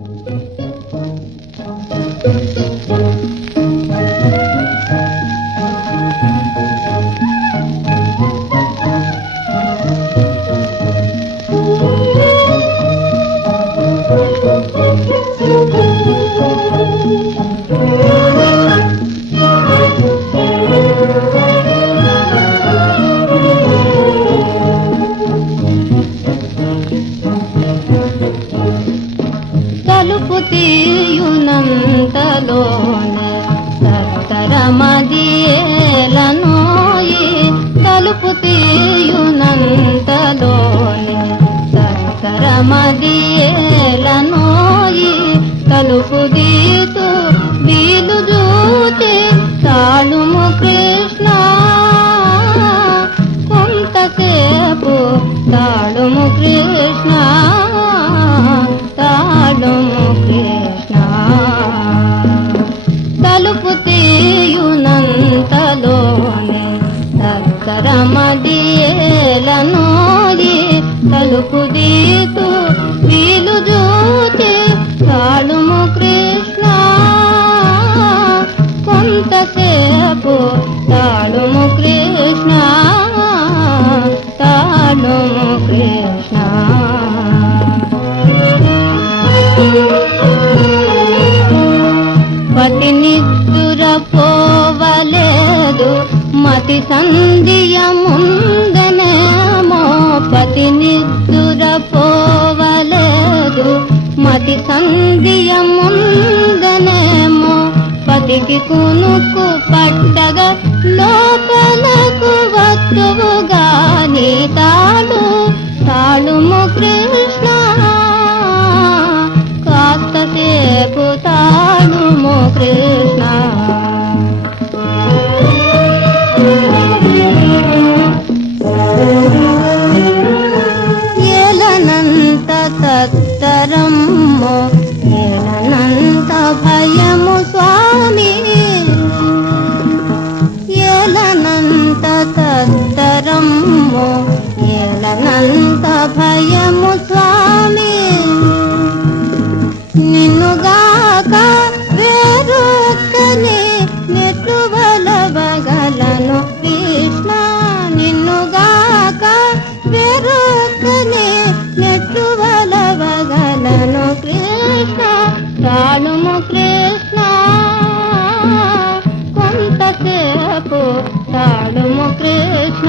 తలుపు తీయునంతలోన సత్తరమదియేలనోయి తలుపు తీయునంతలోనే సత్తరమదియేలనోయి తలుపు దీతు వీలు జూచి తాళుము కృష్ణ. కొంతసేపు తాళుము కృష్ణ. సక్కరమదియేలనోయి తలుపు దీకు వీలు జూచి తాళుము కృష్ణ. కొంతసేపు తాళుము కృష్ణ తాళుము కృష్ణ. పతి సంధియ ముందనేమో పతి నిద్దుర పోవలేదు. మతి సంధియ ముందనేమో పతికి కునుకు పట్టగా లోపలకు వత్తువు ఏలనంత భయము స్వామి. ఏలనంత తత్తరము ఏలనంత కాలుము కృష్ణ